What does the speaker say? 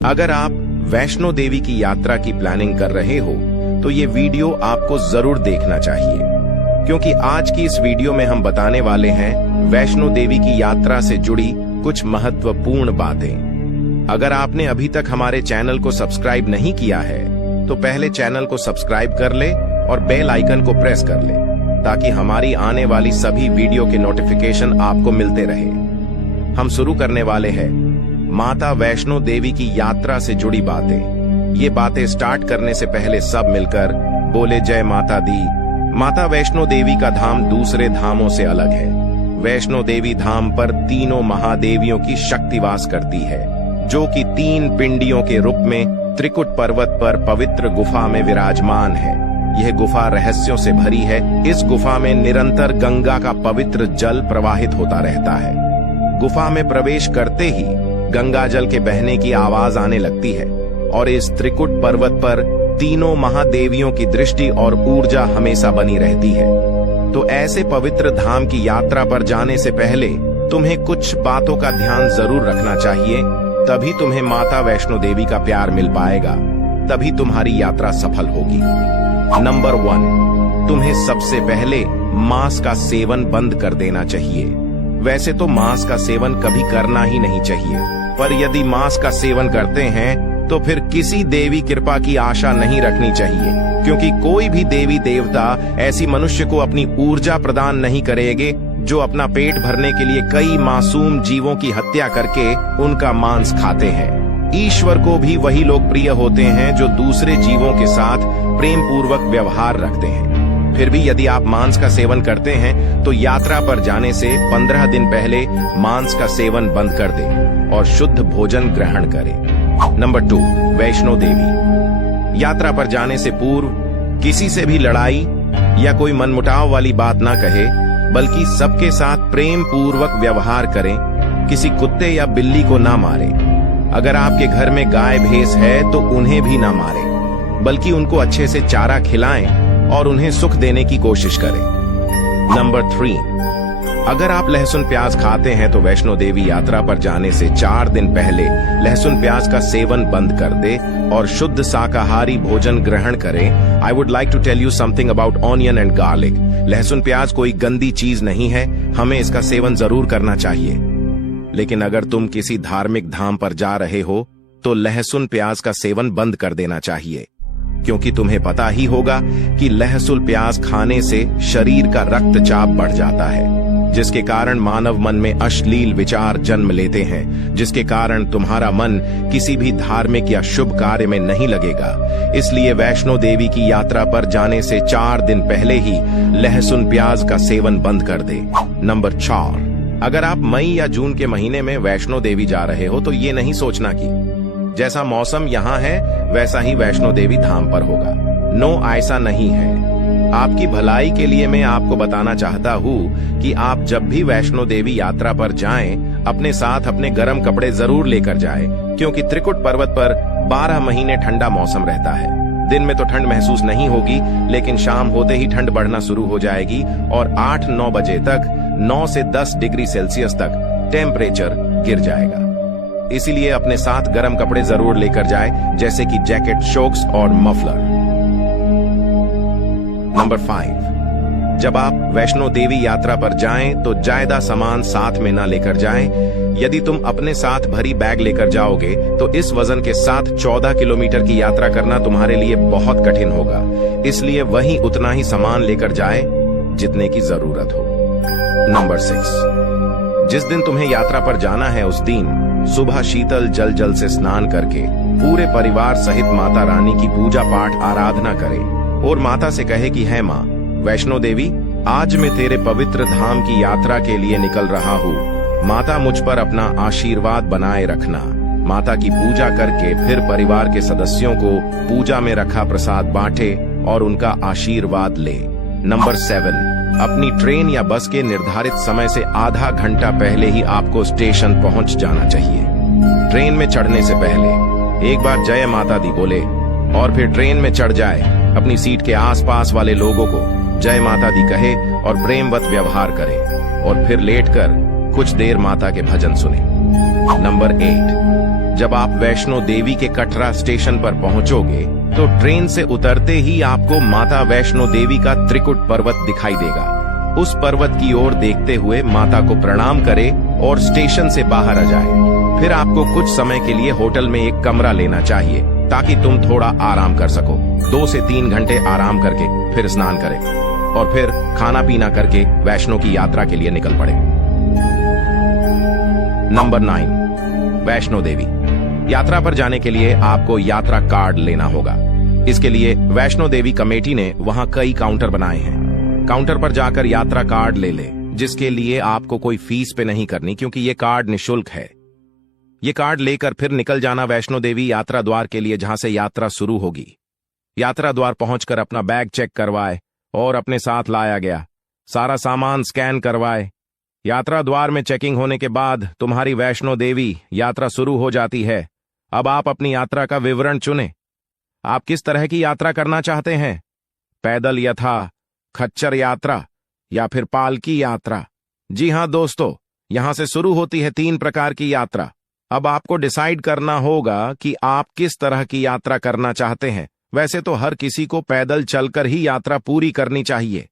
अगर आप वैष्णो देवी की यात्रा की प्लानिंग कर रहे हो तो ये वीडियो आपको जरूर देखना चाहिए, क्योंकि आज की इस वीडियो में हम बताने वाले हैं वैष्णो देवी की यात्रा से जुड़ी कुछ महत्वपूर्ण बातें। अगर आपने अभी तक हमारे चैनल को सब्सक्राइब नहीं किया है तो पहले चैनल को सब्सक्राइब कर ले और बेल आइकन को प्रेस कर ले, ताकि हमारी आने वाली सभी वीडियो के नोटिफिकेशन आपको मिलते रहे। हम शुरू करने वाले हैं माता वैष्णो देवी की यात्रा से जुड़ी बातें। ये बातें स्टार्ट करने से पहले सब मिलकर बोले जय माता दी। माता वैष्णो देवी का धाम दूसरे धामों से अलग है। वैष्णो देवी धाम पर तीनों महादेवियों की शक्ति वास करती है, जो कि 3 पिंडियों के रूप में त्रिकुट पर्वत पर पवित्र गुफा में विराजमान है। यह गुफा रहस्यों से भरी है। इस गुफा में निरंतर गंगा का पवित्र जल प्रवाहित होता रहता है। गुफा में प्रवेश करते ही गंगा जल के बहने की आवाज आने लगती है और इस त्रिकुट पर्वत पर तीनों महादेवियों की दृष्टि और ऊर्जा हमेशा बनी रहती है। तो ऐसे पवित्र धाम की यात्रा पर जाने से पहले तुम्हें कुछ बातों का ध्यान जरूर रखना चाहिए, तभी तुम्हें माता वैष्णो देवी का प्यार मिल पाएगा, तभी तुम्हारी यात्रा सफल होगी। नंबर 1, तुम्हें सबसे पहले मांस का सेवन बंद कर देना चाहिए। वैसे तो मांस का सेवन कभी करना ही नहीं चाहिए, पर यदि मांस का सेवन करते हैं तो फिर किसी देवी कृपा की आशा नहीं रखनी चाहिए, क्योंकि कोई भी देवी देवता ऐसी मनुष्य को अपनी ऊर्जा प्रदान नहीं करेंगे जो अपना पेट भरने के लिए कई मासूम जीवों की हत्या करके उनका मांस खाते हैं। ईश्वर को भी वही लोग प्रिय होते हैं जो दूसरे जीवों के साथ प्रेम पूर्वक व्यवहार रखते हैं। फिर भी यदि आप मांस का सेवन करते हैं तो यात्रा पर जाने से 15 दिन पहले मांस का सेवन बंद कर दें और शुद्ध भोजन ग्रहण करें। नंबर 2, वैष्णो देवी यात्रा पर जाने से पूर्व किसी से भी लड़ाई या कोई मनमुटाव वाली बात ना कहे, बल्कि सबके साथ प्रेम पूर्वक व्यवहार करें। किसी कुत्ते या बिल्ली को ना मारें। अगर आपके घर में गाय भैंस है तो उन्हें भी ना मारें, बल्कि उनको अच्छे से चारा खिलाएं और उन्हें सुख देने की कोशिश करें। नंबर 3, अगर आप लहसुन प्याज खाते हैं तो वैष्णो देवी यात्रा पर जाने से 4 दिन पहले लहसुन प्याज का सेवन बंद कर दे और शुद्ध शाकाहारी भोजन ग्रहण करें। I would like to tell you something about onion and garlic. लहसुन प्याज कोई गंदी चीज नहीं है, हमें इसका सेवन जरूर करना चाहिए। लेकिन अगर तुम किसी धार्मिक धाम पर जा रहे हो तो लहसुन प्याज का सेवन बंद कर देना चाहिए, क्योंकि तुम्हें पता ही होगा कि लहसुन प्याज खाने से शरीर का रक्तचाप बढ़ जाता है, जिसके कारण मानव मन में अश्लील विचार जन्म लेते हैं, जिसके कारण तुम्हारा मन किसी भी धार्मिक या शुभ कार्य में नहीं लगेगा। इसलिए वैष्णो देवी की यात्रा पर जाने से 4 दिन पहले ही लहसुन प्याज का सेवन बंद कर दे। नंबर 4, अगर आप मई या जून के महीने में वैष्णो देवी जा रहे हो तो ये नहीं सोचना कि जैसा मौसम यहाँ है वैसा ही वैष्णो देवी धाम पर होगा। नो, ऐसा नहीं है। आपकी भलाई के लिए मैं आपको बताना चाहता हूँ कि आप जब भी वैष्णो देवी यात्रा पर जाएं, अपने साथ अपने गर्म कपड़े जरूर लेकर जाएं, क्योंकि त्रिकुट पर्वत पर 12 महीने ठंडा मौसम रहता है। दिन में तो ठंड महसूस नहीं होगी, लेकिन शाम होते ही ठंड बढ़ना शुरू हो जाएगी और 8-9 बजे तक 9 से 10 डिग्री सेल्सियस तक टेम्परेचर गिर जाएगा। इसीलिए अपने साथ गर्म कपड़े जरूर लेकर जाएं, जैसे कि जैकेट, शॉक्स और मफलर। नंबर 5, जब आप वैष्णो देवी यात्रा पर जाएं तो ज्यादा सामान साथ में ना लेकर जाएं। यदि तुम अपने साथ भरी बैग लेकर जाओगे तो इस वजन के साथ 14 किलोमीटर की यात्रा करना तुम्हारे लिए बहुत कठिन होगा। इसलिए वही उतना ही सामान लेकर जाएं जितने की जरूरत हो। नंबर 6, जिस दिन तुम्हें यात्रा पर जाना है उस दिन सुबह शीतल जल से स्नान करके पूरे परिवार सहित माता रानी की पूजा पाठ आराधना करें और माता से कहे कि है माँ वैष्णो देवी, आज मैं तेरे पवित्र धाम की यात्रा के लिए निकल रहा हूँ। माता मुझ पर अपना आशीर्वाद बनाए रखना। माता की पूजा करके फिर परिवार के सदस्यों को पूजा में रखा प्रसाद बांटे और उनका आशीर्वाद ले। नंबर 7, अपनी ट्रेन या बस के निर्धारित समय से आधा घंटा पहले ही आपको स्टेशन पहुंच जाना चाहिए। ट्रेन में चढ़ने से पहले एक बार जय माता दी बोले और फिर ट्रेन में चढ़ जाए। अपनी सीट के आसपास वाले लोगों को जय माता दी कहे और प्रेमवत व्यवहार करे और फिर लेटकर कुछ देर माता के भजन सुने। नंबर 8, जब आप वैष्णो देवी के कटरा स्टेशन पर पहुंचोगे तो ट्रेन से उतरते ही आपको माता वैष्णो देवी का त्रिकुट पर्वत दिखाई देगा। उस पर्वत की ओर देखते हुए माता को प्रणाम करे और स्टेशन से बाहर आ जाए। फिर आपको कुछ समय के लिए होटल में एक कमरा लेना चाहिए ताकि तुम थोड़ा आराम कर सको। 2 से 3 घंटे आराम करके फिर स्नान करें और फिर खाना पीना करके वैष्णो की यात्रा के लिए निकल पड़े। नंबर 9, वैष्णो देवी। यात्रा पर जाने के लिए आपको यात्रा कार्ड लेना होगा। इसके लिए वैष्णो देवी कमेटी ने वहां कई काउंटर बनाए हैं। काउंटर पर जाकर यात्रा कार्ड ले ले, जिसके लिए आपको कोई फीस पे नहीं करनी, क्योंकि ये कार्ड निशुल्क है। ये कार्ड लेकर फिर निकल जाना वैष्णो देवी यात्रा द्वार के लिए, जहां से यात्रा शुरू होगी। यात्रा द्वार पहुंचकर अपना बैग चेक करवाए और अपने साथ लाया गया सारा सामान स्कैन करवाए। यात्रा द्वार में चेकिंग होने के बाद तुम्हारी वैष्णो देवी यात्रा शुरू हो जाती है। अब आप अपनी यात्रा का विवरण चुनें। आप किस तरह की यात्रा करना चाहते हैं? पैदल यथा खच्चर यात्रा या फिर पालकी यात्रा? जी हां दोस्तों, यहां से शुरू होती है 3 प्रकार की यात्रा। अब आपको डिसाइड करना होगा कि आप किस तरह की यात्रा करना चाहते हैं। वैसे तो हर किसी को पैदल चलकर ही यात्रा पूरी करनी चाहिए,